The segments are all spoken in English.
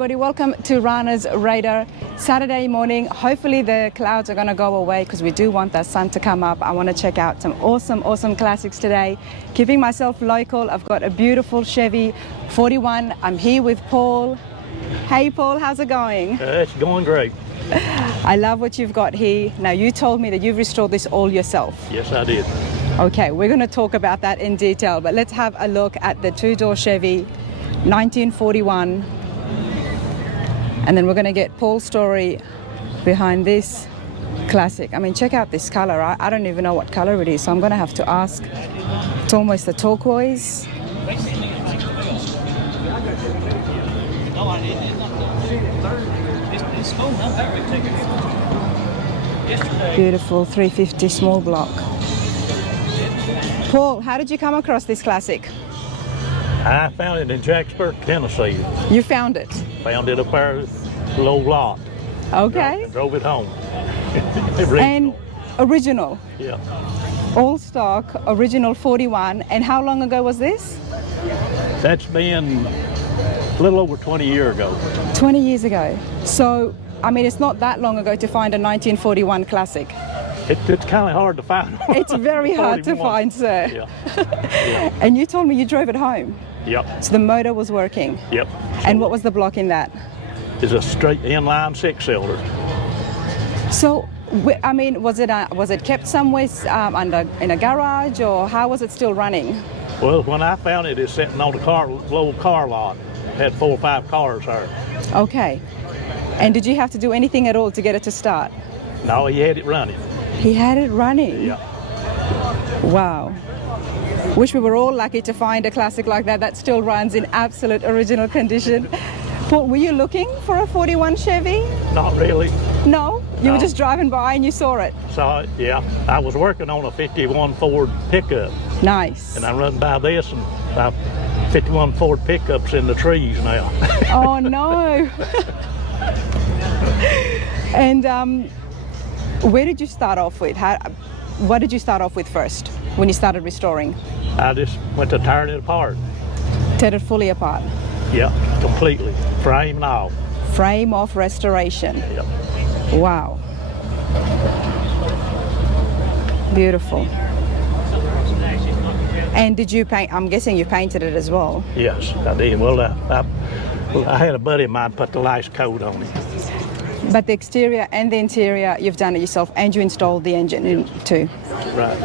Everybody, welcome to Rana's Radar. Saturday morning, hopefully the clouds are going to go away because we do want that sun to come up. I want to check out some awesome classics today. Keeping myself local, I've got a beautiful Chevy 41. I'm here with Paul. Hey Paul, how's it going? It's going great. I love what you've got here. Now you told me that you've restored this all yourself. Yes, I did. Okay, we're going to talk about that in detail, but let's have a look at the two-door Chevy 1941. And then we're going to get Paul's story behind this classic. I mean, check out this color. I don't even know what color it is, so I'm going to have to ask. It's almost a turquoise. Beautiful 350 small block. Paul, how did you come across this classic? I found it in Jacksburg, Tennessee. You found it? Found it up there, low lot. Okay. Drove it home. And original? Yeah. All stock, original 41. And how long ago was this? That's been a little over 20 years ago. 20 years ago. So, I mean, it's not that long ago to find a 1941 classic. It's kind of hard to find. It's very hard to find, sir. Yeah. Yeah. And you told me you drove it home. Yep. So the motor was working. Yep. And what was the block in that? It's a straight inline six-cylinder. So, I mean, was it kept somewhere in a garage, or how was it still running? Well, when I found it, it's sitting on the low car lot. Had 4 or 5 cars there. Okay. And did you have to do anything at all to get it to start? No, he had it running. He had it running? Yeah. Wow. Wish we were all lucky to find a classic like that still runs in absolute original condition. Paul, were you looking for a 41 Chevy? Not really. No? You No. were just driving by and you saw it? Saw it, yeah. I was working on a 51 Ford pickup. Nice. And I run by this and about 51 Ford pickups in the trees now. Oh no. And where did you start off with? What did you start off with first when you started restoring? I just went to tearing it apart. Tear it fully apart? Yeah, completely. Frame and all. Frame off restoration. Yep. Wow. Beautiful. And did you paint? I'm guessing you painted it as well. Yes, I did. Well, I had a buddy of mine put the last coat on it. But the exterior and the interior, you've done it yourself, and you installed the engine in too. Right.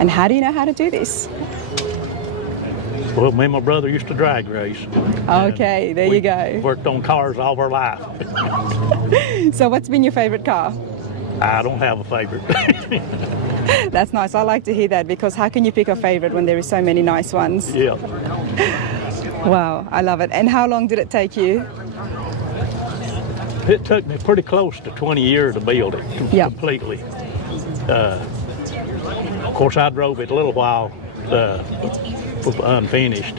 And how do you know how to do this? Well, me and my brother used to drag race. Okay, there you go. Worked on cars all our life. So what's been your favorite car? I don't have a favorite. That's nice. I like to hear that, because how can you pick a favorite when there are so many nice ones? Yeah. Wow, I love it. And how long did it take you? It took me pretty close to 20 years to build it completely. Of course, I drove it a little while unfinished.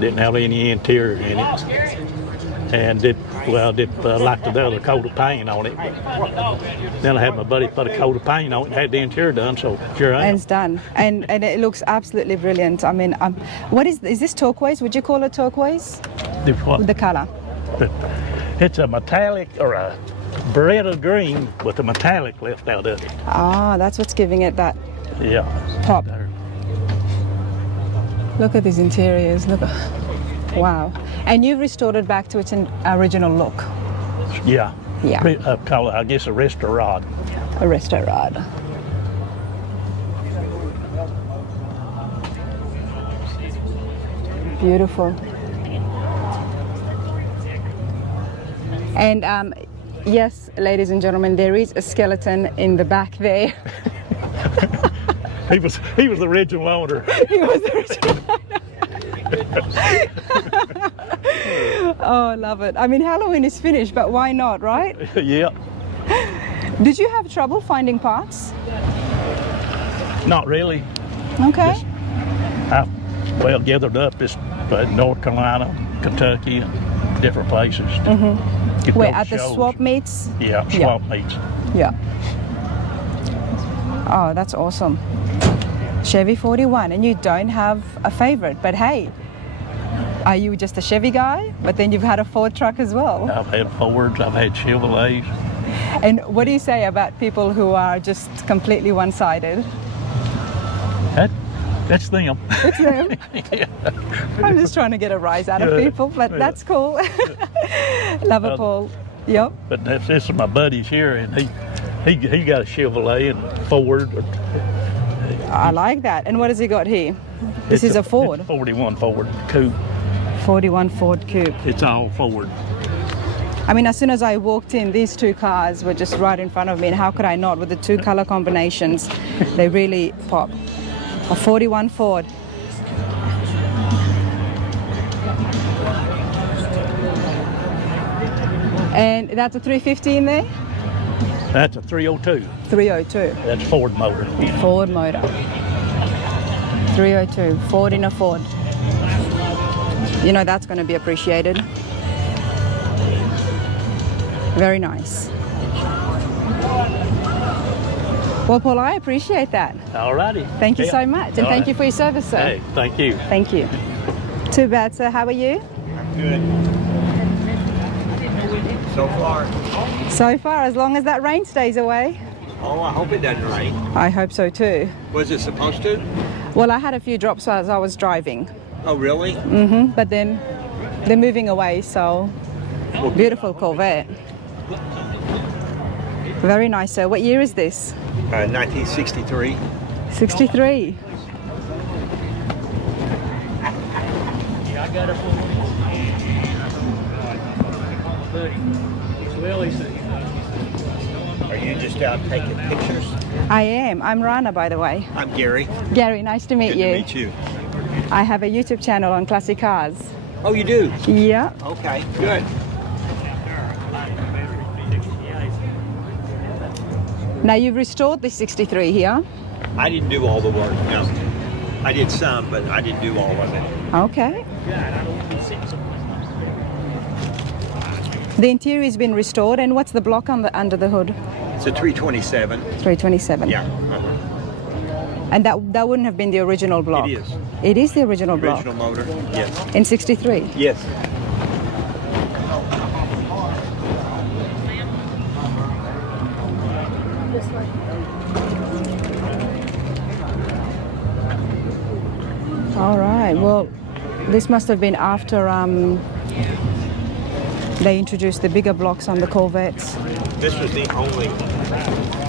Didn't have any interior in it. And did like the other coat of paint on it. Then I had my buddy put a coat of paint on it and had the interior done, so sure I am. And it's done. And it looks absolutely brilliant. I mean, what is this turquoise? Would you call it turquoise? The color? It's a metallic, or a Beretta green with a metallic left out of it. Ah, that's what's giving it that pop. There. Look at these interiors. Look. Wow. And you've restored it back to its original look. Yeah. Yeah. Call it, I guess, a restaurant. A restaurant. Beautiful. And yes, ladies and gentlemen, there is a skeleton in the back there. He was the original owner. He was the original owner. Oh, I love it. I mean, Halloween is finished, but why not, right? Yeah. Did you have trouble finding parts? Not really. Okay. I gathered up this North Carolina, Kentucky, and different places. Where, at the swap meets? Yeah, swap meets. Yeah. Oh, that's awesome. Chevy 41, and you don't have a favorite, but hey, Are you just a Chevy guy? But then you've had a Ford truck as well. I've had Fords, I've had Chevrolets. And what do you say about people who are just completely one-sided? That's them. It's them. Yeah. I'm just trying to get a rise out of people, but that's cool. Love it, Paul. Yep. But this is my buddies here, and he got a Chevrolet and Ford. I like that. And what has he got here? This is a Ford. It's a 41 Ford Coup. 41 Ford Coup. It's all Ford. I mean, as soon as I walked in, these two cars were just right in front of me, and how could I not with the two color combinations? They really pop. A 41 Ford. And that's a 350 in there? That's a 302. 302. That's Ford motor. Ford motor. 302. Ford in a Ford. You know that's going to be appreciated. Very nice. Well, Paul, I appreciate that. All righty. Thank you so much, and thank you for your service, sir. Hey, thank you. Thank you. Too bad, sir. How are you? I'm good. So far. So far, as long as that rain stays away. Oh, I hope it doesn't rain. I hope so too. Was it supposed to? Well, I had a few drops as I was driving. Oh, really? But then they're moving away, so beautiful Corvette. Very nice, sir. What year is this? 1963. 63. Yeah, I got it for Are you just out taking pictures? I am. I'm Rana, by the way. I'm Gary. Gary, nice to meet Good you. to meet you. I have a YouTube channel on classic cars. Oh, you do? Yeah. Okay, good. Now you've restored the 63 here. I didn't do all the work, no. I did some, but I didn't do all of it. Okay. The interior has been restored, and what's the block on the under the hood? It's a 327. 327. Yeah. And that wouldn't have been the original block. It is. It is the original block. Original motor, yes. In 63. Yes. All right. Well, this must have been after they introduced the bigger blocks on the Corvettes. This was the only,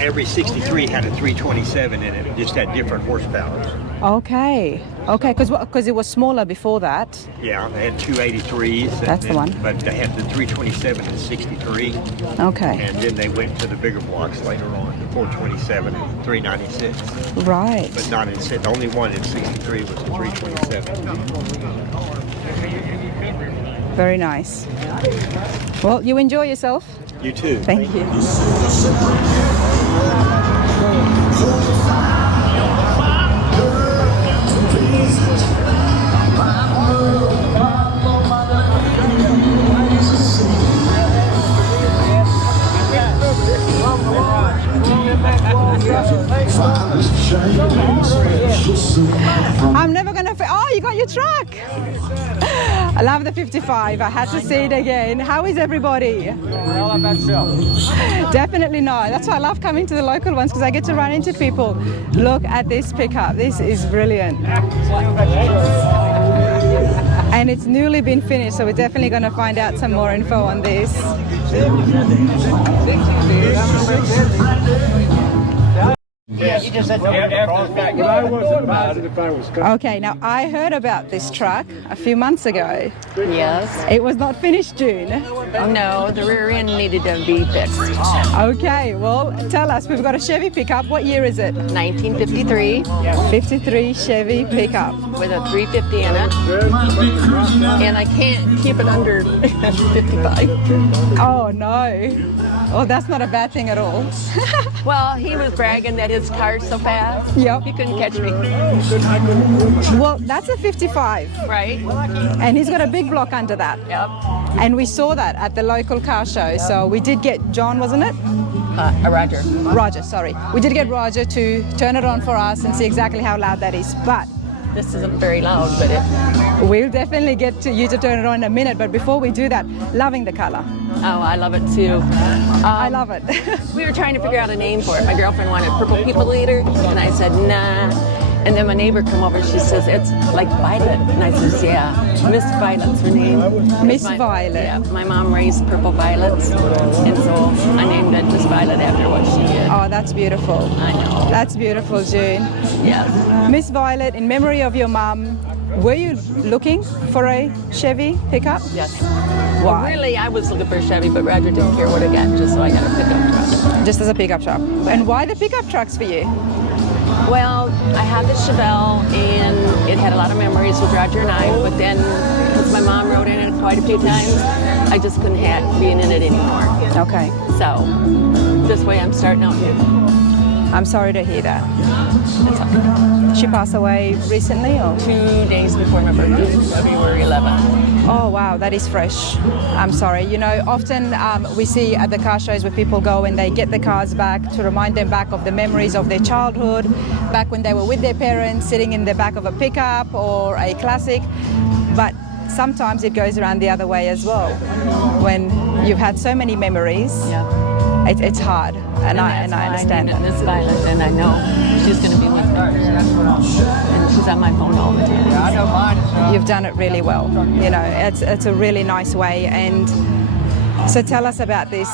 every 63 had a 327 in it, just had different horsepower. Okay. Okay, because it was smaller before that. Yeah, they had 283s. That's the one. But they had the 327 and 63. Okay. And then they went to the bigger blocks later on, the 427 and 396. Right. But not in, the only one in 63 was the 327. Very nice. Well, you enjoy yourself. You too. Thank you. I'm never gonna. Oh, you got your truck. I love the 55. I had to see it again. How is everybody? Definitely not. That's why I love coming to the local ones, because I get to run into people. Look at this pickup. This is brilliant. And it's newly been finished, so we're definitely going to find out some more info on this. Yeah, you just said after the fact. I wasn't about it if I was coming. Okay, now I heard about this truck a few months ago. Yes. It was not finished, June. No, the rear end needed to be fixed. Okay, well, tell us. We've got a Chevy pickup. What year is it? 1953 53 Chevy pickup. with a 350 in it. And I can't keep it under 55. Oh, no. Oh, that's not a bad thing at all. Well, he was bragging that his car's so fast. Yep. He couldn't catch me. Well, that's a 55. Right? And he's got a big block under that. Yep. And we saw that at the local car show. So we did get John, wasn't it? Roger. Roger, sorry. We did get Roger to turn it on for us and see exactly how loud that is. But This isn't very loud, but it We'll definitely get to you to turn it on in a minute, but before we do that, loving the color. Oh, I love it too. I love it. We were trying to figure out a name for it. My girlfriend wanted Purple People Eater, and I said, nah. And then my neighbor come over, she says, it's like Violet. And I says, yeah, Miss Violet's her name. Miss Violet. Yeah, my mom raised purple violets, and so I named it Miss Violet after what she did. Oh, that's beautiful. I know. That's beautiful, June. Yes. Miss Violet, in memory of your mom, were you looking for a Chevy pickup? Yes. Why? Well, really, I was looking for a Chevy, but Roger didn't care what I got, just so I got a pickup truck. Just as a pickup truck. And why the pickup trucks for you? Well, I had the Chevelle, and it had a lot of memories with Roger and I, but then, because my mom rode in it quite a few times, I just couldn't have being in it anymore. Okay. So, this way I'm starting out new. I'm sorry to hear that. It's okay. She passed away recently, or? 2 days before my birthday, February 11th. Oh wow, that is fresh. I'm sorry. You know, often we see at the car shows where people go and they get the cars back to remind them back of the memories of their childhood, back when they were with their parents, sitting in the back of a pickup or a classic. But sometimes it goes around the other way as well. When you've had so many memories, Yeah. it's hard, and I understand that. Miss Violet, and I know she's going to be with me. And she's on my phone all the time. You've done it really well. You know, it's a really nice way. And so tell us about this.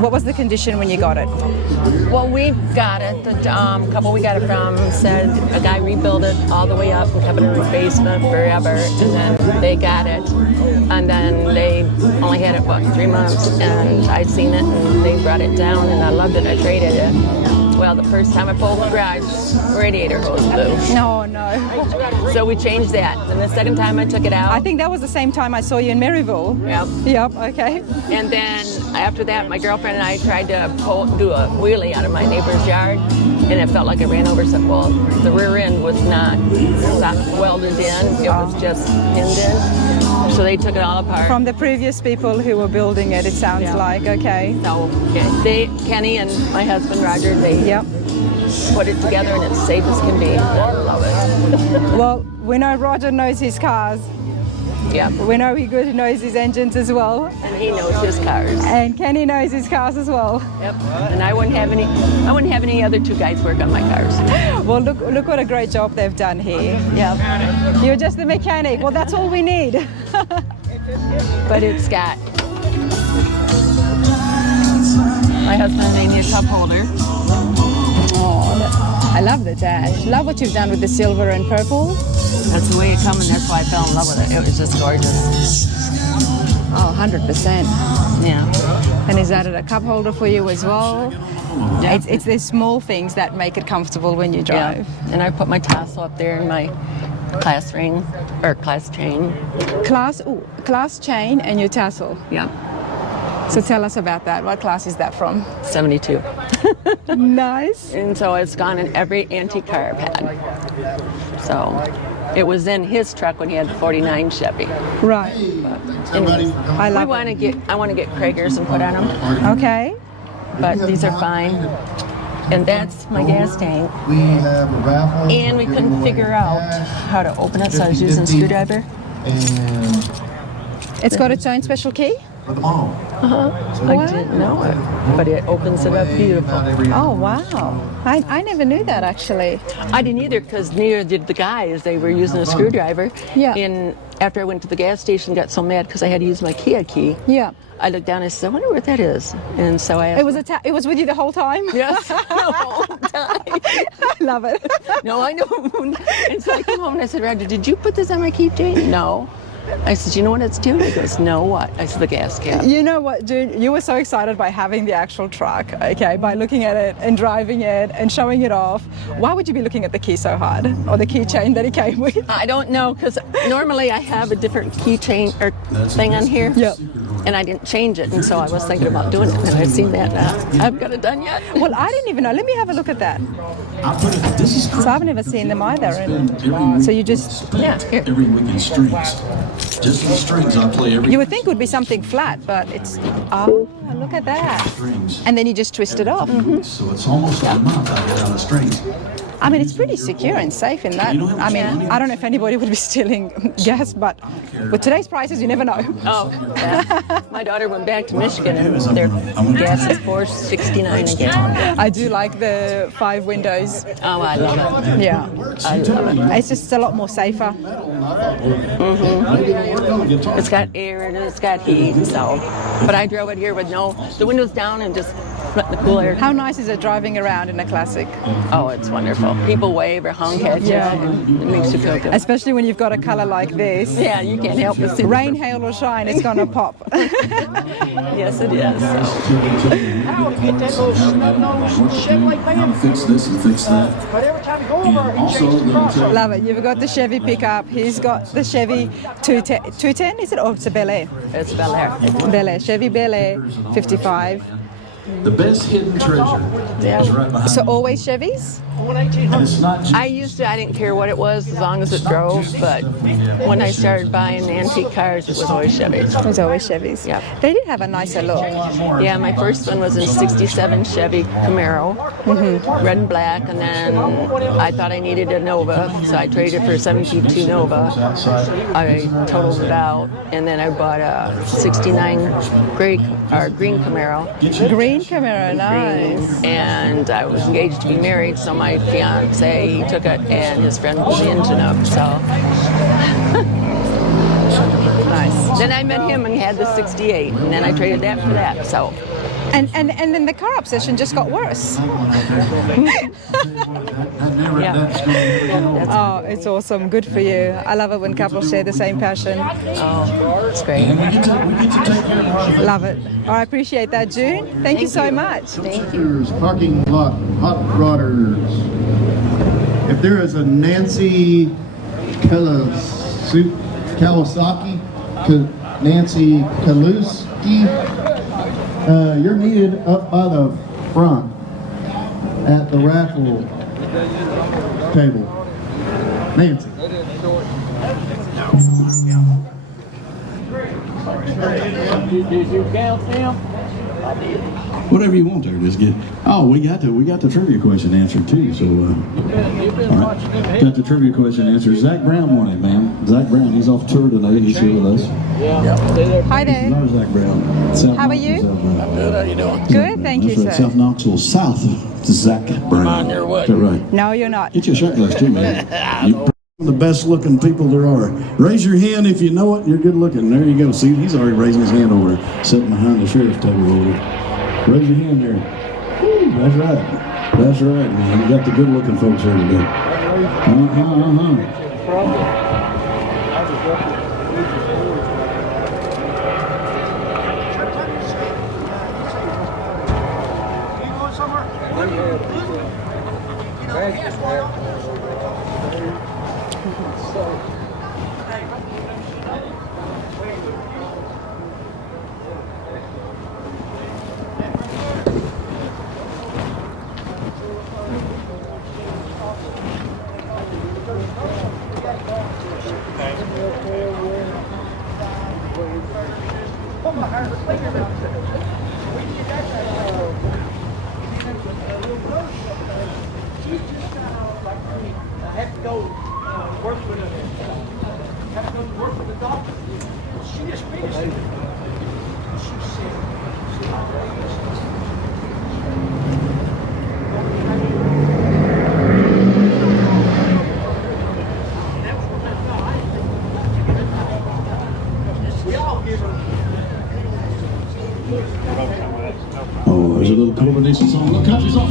What was the condition when you got it? Well, we got it. The couple we got it from said a guy rebuilt it all the way up and kept it in his basement forever. And then they got it. And then they only had it, 3 months. And I seen it and they brought it down and I loved it. I traded it. Well, the first time I pulled the garage, radiator hose blew. No. So we changed that. And the second time I took it out. I think that was the same time I saw you in Maryville. Yep. Okay. And then after that, my girlfriend and I tried to do a wheelie out of my neighbor's yard, and it felt like I ran over something. Well, the rear end was not welded in; it was just pinned in. So they took it all apart. From the previous people who were building it, it sounds like. Okay. So Kenny and my husband Roger, they put it together, and it's safe as can be. I love it. Well, we know Roger knows his cars. Yeah. We know he knows his engines as well. And he knows his cars. And Kenny knows his cars as well. Yep. And I wouldn't have any other two guys work on my cars. Well, look what a great job they've done here. Yeah. You're just the mechanic. Well, that's all we need. But it's got my husband named me a cup holder. Oh, I love the dash. Love what you've done with the silver and purple. That's the way it comes, and that's why I fell in love with it. It was just gorgeous. Oh, 100%. Yeah. And is that a cup holder for you as well? Yeah. It's these small things that make it comfortable when you drive. Yeah. And I put my tassel up there in my class ring, or class chain. Class chain and your tassel. Yeah. So tell us about that. What class is that from? 72. Nice. And so it's gone in every antique car I've had. So it was in his truck when he had the 49 Chevy. Right. Anyways, I love I want to get Kragers and put on them. Okay. But these are fine. And that's my gas tank. We have a raffle. And we couldn't figure out how to open it, so I was using a screwdriver. And It's got its own special key? for the mall. I didn't know it, but it opens it up beautiful. Oh, wow. I never knew that, actually. I didn't either, because neither did the guys. They were using a screwdriver. Yeah. And after I went to the gas station, got so mad because I had to use my Kia key. Yeah. I looked down and I said, I wonder what that is. And so I asked. It was with you the whole time? Yes, the whole time. I love it. No, I know. And so I came home and I said, Roger, did you put this on my keychain? No. I said, you know what it's doing? He goes, no, what? I said, the gas cap. You know what, June? You were so excited by having the actual truck, okay, by looking at it and driving it and showing it off. Why would you be looking at the key so hard, or the keychain that it came with? I don't know, because normally I have a different keychain or thing on here. Yep. And I didn't change it, and so I was thinking about doing it, and I've seen that now. I haven't got it done yet. Well, I didn't even know. Let me have a look at that. This is So I've never seen them either. And so you just, here. every week in strings. Just the strings I play every You would think it would be something flat, but it's, oh, look at that. strings. And then you just twist it off. So it's almost a month I get on the strings. I mean, it's pretty secure and safe in that. I mean, I don't know if anybody would be stealing gas, but with today's prices, you never know. Oh, yeah. My daughter went back to Michigan and their gas is $4.69 a gallon. I do like the 5 windows. Oh, I love it. Yeah, I love it. it's just a lot more safer. It's got air and it's got heat, so. But I drove it here with the windows down and just let the cool air. How nice is it driving around in a classic? Oh, it's wonderful. People wave or honk at you. Yeah. And it makes you feel good. Especially when you've got a color like this. Yeah, you can't help but see. Rain, hail, or shine, it's gonna pop. Yes, it is. Fix this and fix that. And also, Love it. You've got the Chevy pickup. He's got the Chevy 210, is it? Or it's a Bel Air? It's Bel Air. Bel Air. Chevy Bel Air 55. the best hidden treasure is right behind So you. always Chevys? And it's not just I didn't care what it was as long as it drove, but when I started buying antique cars, it was always Chevy. It was always Chevys. Yeah. They did have a nicer look. Yeah, my first one was in '67 Chevy Camaro, red and black, and then I thought I needed a Nova, so I traded for a '72 Nova. I totaled it out, and then I bought a '69 green Camaro. Green Camaro, nice. And I was engaged to be married, so my fiance, he took it and his friend pulled the engine up, so. Nice. Then I met him and had the '68, and then I traded that for that, so. And then the car obsession just got worse. Yeah. Oh, it's awesome. Good for you. I love it when couples share the same passion. Oh, it's great. and we get to take care of our Love it. Oh, I appreciate that, June. Thank you so much. Thank you. Parking lot hot rodders. If there is a Nancy Kawasaki, Nancy Kaluski, you're needed up by the front at the raffle table. Nancy. whatever you want there. Just get. Oh, we got the trivia question answered too. So, all right. Got the trivia question answered. Zach Brown won it, man. Zach Brown. He's off tour today. He's here with us. Hi there. There's Zach Brown. South How are you? Knoxville, South Brown. Good, how you doing? Good, thank you, That's right. sir. South Knoxville, South Zach Brown. on your way. Is that right? No, you're not. Get your shot glass too, man. You're the best looking people there are. Raise your hand if you know it and you're good looking. There you go. See, he's already raising his hand over there, sitting behind the sheriff's table over there. Raise your hand there. Woo, that's right. That's right, man. You got the good looking folks here today. Oh, there's a little combination song, a little country song.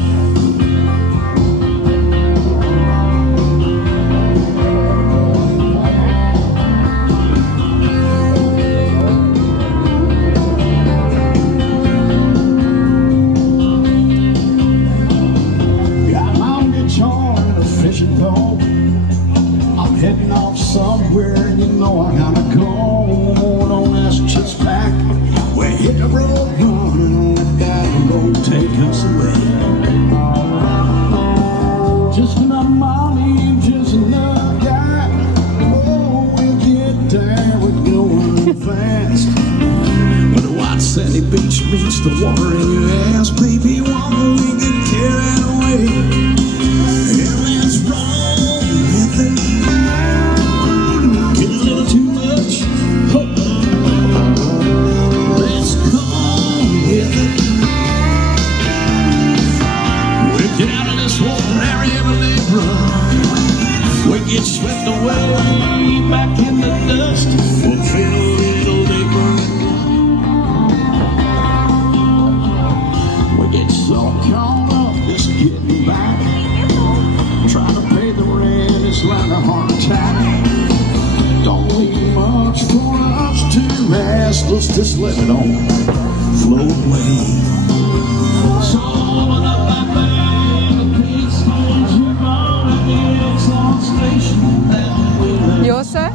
Got my own guitar and a fishing pole. I'm heading off somewhere, and you know I gotta go. Don't ask just back. We hit the road running, let that road take us away. Just enough money, just enough guy. Oh, we'll get there, we're going fast. But the white sandy beach meets the water in your ass, baby. Won't we get carried away? Every just let it all flow away. Yours, sir?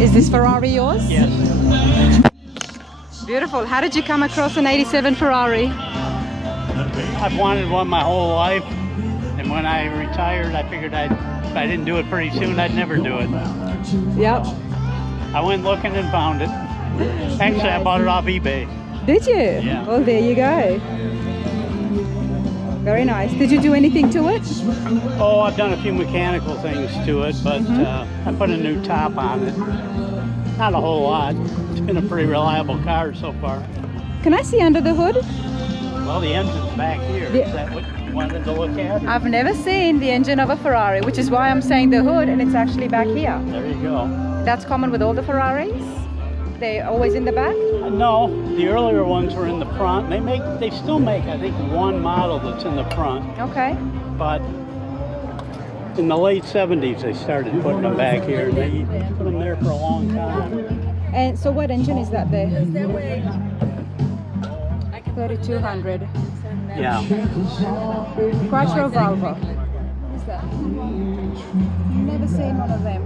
Is this Ferrari yours? Yes. Beautiful. How did you come across an 87 Ferrari? I've wanted one my whole life, and when I retired, I figured if I didn't do it pretty soon, I'd never do it. Yep. I went looking and found it. Actually, I bought it off eBay. Did you? Yeah. Well, there you go. Very nice. Did you do anything to it? Oh, I've done a few mechanical things to it, but I put a new top on it. Not a whole lot. It's been a pretty reliable car so far. Can I see under the hood? Well, the engine's back here. Is that what you wanted to look at? I've never seen the engine of a Ferrari, which is why I'm saying the hood, and it's actually back here. There you go. That's common with all the Ferraris? They're always in the back? No, the earlier ones were in the front. They still make, I think, one model that's in the front. Okay. But in the late 70s, they started putting them back here. And they put them there for a long time. And so what engine is that there? 3200. Yeah. Quattro Valvo. What is that? Never seen one of them.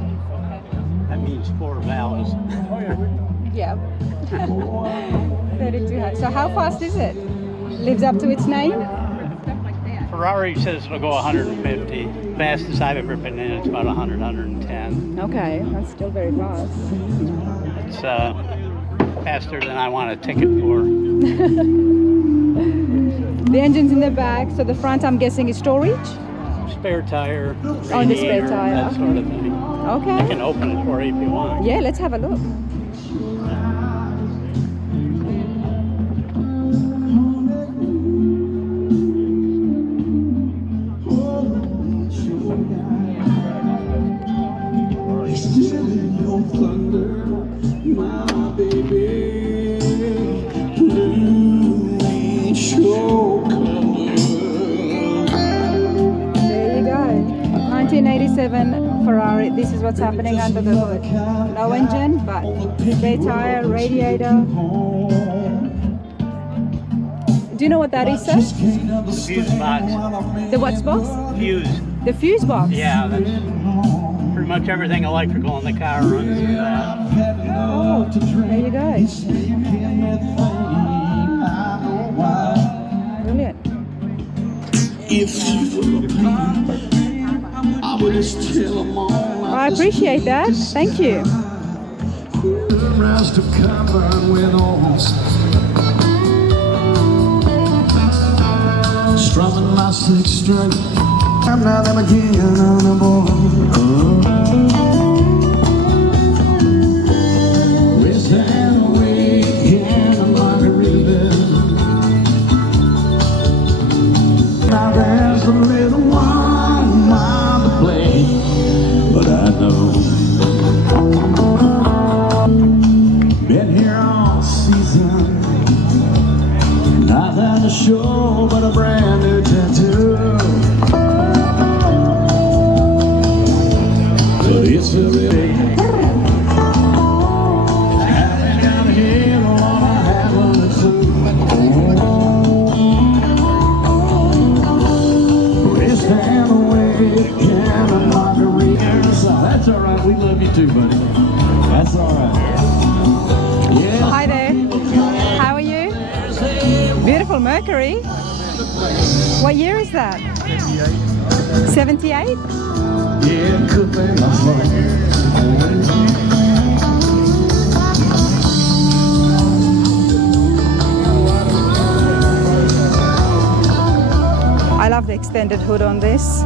That means 4 valves. Yeah. 3200. So how fast is it? Lives up to its name? Ferrari says it'll go 150. Fastest I've ever been in is about 100, 110. Okay, that's still very fast. It's faster than I want a ticket for. The engine's in the back, so the front, I'm guessing, is storage? Spare tire, Oh, the spare radiator, tire. that sort of thing. I Okay. can open it for you if you want. Yeah, let's have a look. There you go. 1987 Ferrari. This is what's happening under the hood. No engine, but spare tire, radiator. Do you know what that is, sir? Fuse box. The what box? Fuse. The fuse box. Yeah, that's pretty much everything electrical in the car runs through that. Oh, there you go. Brilliant. I appreciate that. Thank you. Strumming my 6 string, I'm not them again on the board. Where's that weekend of margarita? Now there's a little one on the plate, but I know. Been here all season, not had a show, but a brand new tattoo. But it's a really having down here on I have on the It's down away again of margaritas. That's all right. We love you too, buddy. That's all right. Yeah. Hi there. How are you? Beautiful Mercury. What year is that? 78? Yeah, could be my fault. I love the extended hood on this.